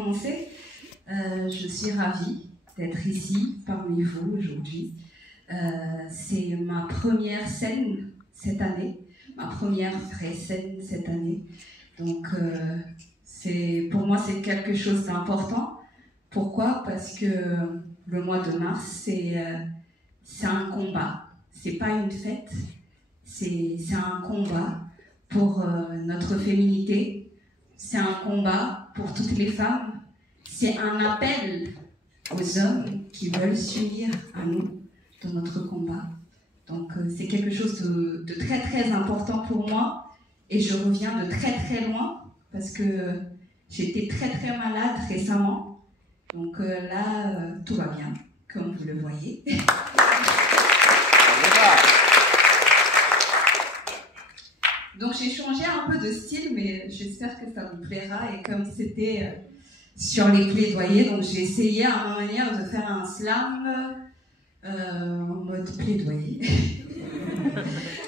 commencer. Je suis ravie d'être ici parmi vous aujourd'hui. C'est ma première scène cette année, ma première vraie scène cette année. Donc, pour moi, c'est quelque chose d'important. Pourquoi? Parce que le mois de mars, c'est un combat. C'est pas une fête, c'est un combat pour notre féminité. C'est un combat pour toutes les femmes. C'est un appel aux hommes qui veulent s'unir à nous dans notre combat. Donc c'est quelque chose de très très important pour moi. Et je reviens de très très loin parce que j'étais très très malade récemment. Donc là, tout va bien, comme vous le voyez. Donc j'ai changé un peu de style, mais j'espère que ça vous plaira. Et comme c'était sur les plaidoyers, donc j'ai essayé à ma manière de faire un slam en mode plaidoyer.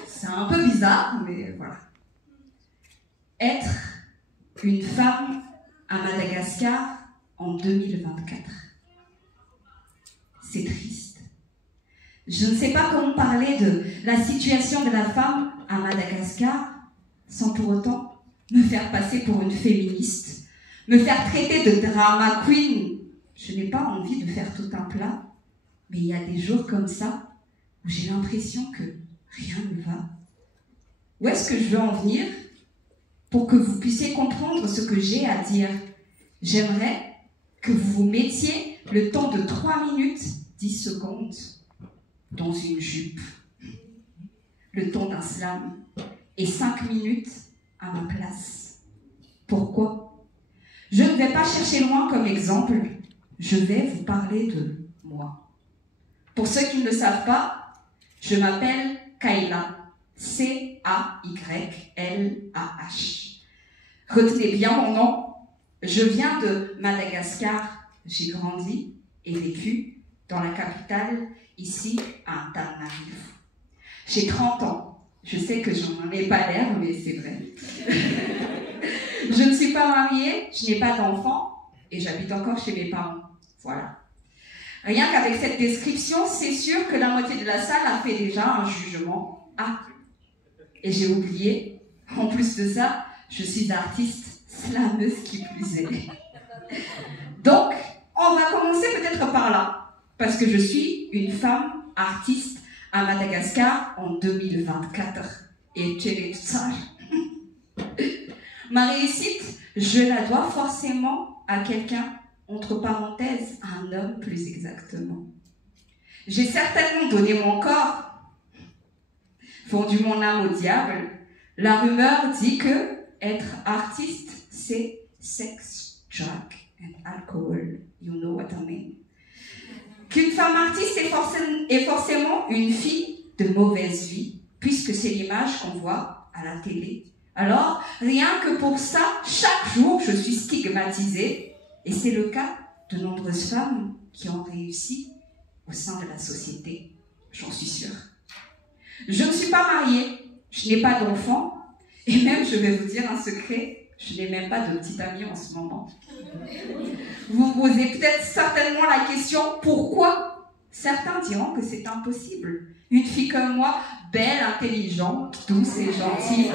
C'est un peu bizarre, mais voilà. Être une femme à Madagascar en 2024. C'est triste. Je ne sais pas comment parler de la situation de la femme à Madagascar sans pour autant me faire passer pour une féministe, me faire traiter de drama queen. Je n'ai pas envie de faire tout un plat, mais il y a des jours comme ça où j'ai l'impression que rien ne va. Où est-ce que je veux en venir pour que vous puissiez comprendre ce que j'ai à dire? J'aimerais que vous vous mettiez le temps de 3 minutes 10 secondes dans une jupe, le temps d'un slam, et 5 minutes à ma place. Pourquoi? Je ne vais pas chercher loin comme exemple, je vais vous parler de moi. Pour ceux qui ne le savent pas, je m'appelle Kayla, C-A-Y-L-A-H. Retenez bien mon nom, je viens de Madagascar, j'ai grandi et vécu dans la capitale, ici à Antananarivo. J'ai 30 ans. Je sais que je n'en ai pas l'air, mais c'est vrai. Je ne suis pas mariée, je n'ai pas d'enfant et j'habite encore chez mes parents. Voilà. Rien qu'avec cette description, c'est sûr que la moitié de la salle a fait déjà un jugement. Ah, et j'ai oublié, en plus de ça, je suis artiste slameuse qui plus est. Donc, on va commencer peut-être par là, parce que je suis une femme artiste à Madagascar en 2024. Et Tchélétsar. Ma réussite, je la dois forcément à quelqu'un, entre parenthèses, à un homme plus exactement. J'ai certainement donné mon corps, vendu mon âme au diable. La rumeur dit que être artiste, c'est sex, drug and alcohol. You know what I mean? Qu'une femme artiste est forcément une fille de mauvaise vie, puisque c'est l'image qu'on voit à la télé. Alors, rien que pour ça, chaque jour, je suis stigmatisée. Et c'est le cas de nombreuses femmes qui ont réussi au sein de la société. J'en suis sûre. Je ne suis pas mariée, je n'ai pas d'enfant, et même, je vais vous dire un secret, je n'ai même pas de petite amie en ce moment. Vous vous posez peut-être certainement la question, pourquoi? Certains diront que c'est impossible. Une fille comme moi, belle, intelligente, douce et gentille,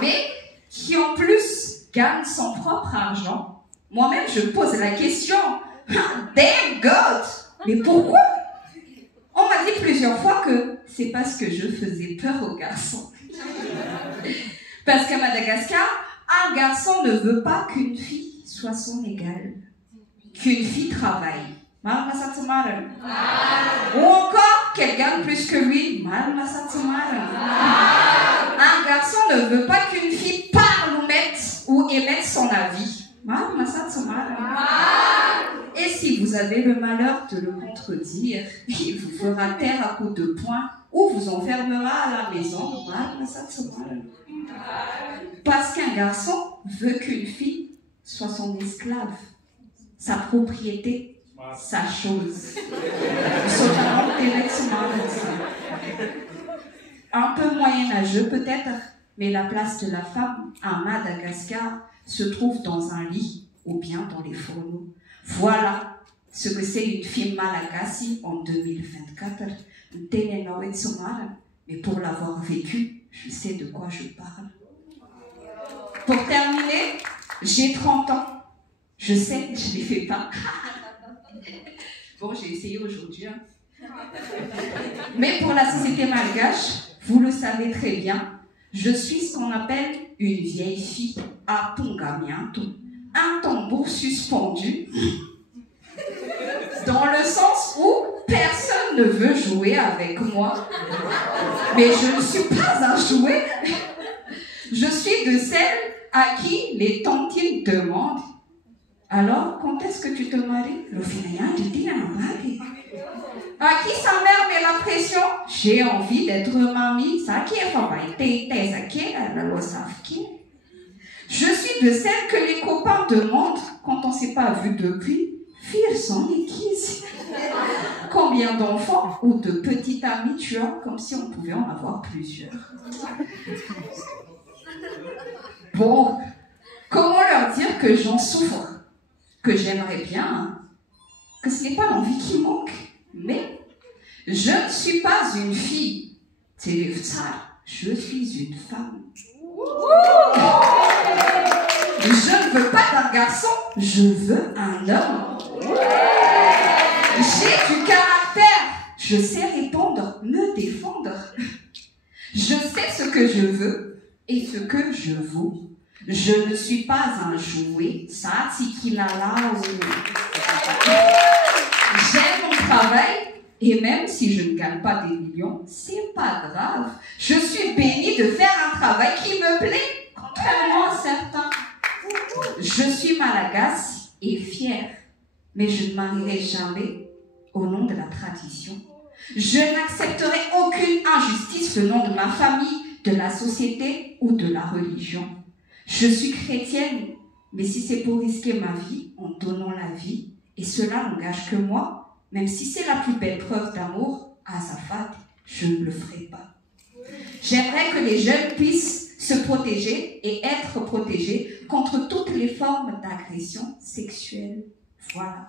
mais qui en plus gagne son propre argent. Moi-même, je pose la question, damn God, mais pourquoi? On m'a dit plusieurs fois que c'est parce que je faisais peur aux garçons. Parce qu'à Madagascar, un garçon ne veut pas qu'une fille soit son égale, qu'une fille travaille. Ou encore qu'elle gagne plus que lui. Un garçon ne veut pas qu'une fille parle ou émette son avis. Et si vous avez le malheur de le contredire, il vous fera taire à coups de poing ou vous enfermera à la maison. Parce qu'un garçon veut qu'une fille soit son esclave, sa propriété, sa chose. Un peu moyenâgeux peut-être, Mais la place de la femme à Madagascar se trouve dans un lit ou bien dans les fourneaux. Voilà ce que c'est une fille malagasy en 2024. Mais pour l'avoir vécu, je sais de quoi je parle. Pour terminer, j'ai 30 ans. Je sais, je ne les fais pas. Bon, j'ai essayé aujourd'hui. Hein. Mais pour la société malgache, vous le savez très bien, je suis ce qu'on appelle une vieille fille à Tongamianto, un tambour suspendu, dans le sens où personne ne veut jouer avec moi. Mais je ne suis pas un jouet. Je suis de celles à qui les tantines demandent « Alors, quand est-ce que tu te maries ?» À qui sa mère met la pression? J'ai envie d'être mamie. Je suis de celles que les copains demandent quand on ne s'est pas vu depuis. Combien d'enfants ou de petits amis tu as, comme si on pouvait en avoir plusieurs. Bon, comment leur dire que j'en souffre, que j'aimerais bien, hein, que ce n'est pas l'envie qui manque, mais je ne suis pas une fille. Je suis une femme. Je ne veux pas d'un garçon, je veux un homme. J'ai du caractère, je sais répondre, me défendre. Je sais ce que je veux et ce que je vaux. Je ne suis pas un jouet. J'aime mon travail et même si je ne gagne pas des millions, c'est pas grave. Je suis bénie de faire un travail qui me plaît, contrairement à certains. Je suis malagasy et fière, mais je ne marierai jamais au nom de la tradition. Je n'accepterai aucune injustice venant de ma famille, de la société ou de la religion. Je suis chrétienne, mais si c'est pour risquer ma vie en donnant la vie, et cela n'engage que moi, même si c'est la plus belle preuve d'amour, Azafat, je ne le ferai pas. J'aimerais que les jeunes puissent se protéger et être protégés contre toutes les formes d'agression sexuelle. Voilà,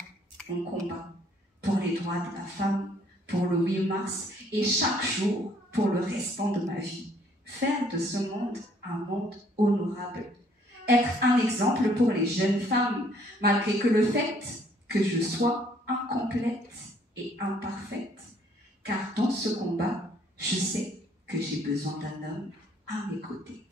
on combat pour les droits de la femme, pour le 8 mars et chaque jour pour le restant de ma vie. Faire de ce monde un monde honorable. Être un exemple pour les jeunes femmes, malgré que le fait que je sois incomplète et imparfaite. Car dans ce combat, je sais que j'ai besoin d'un homme à mes côtés.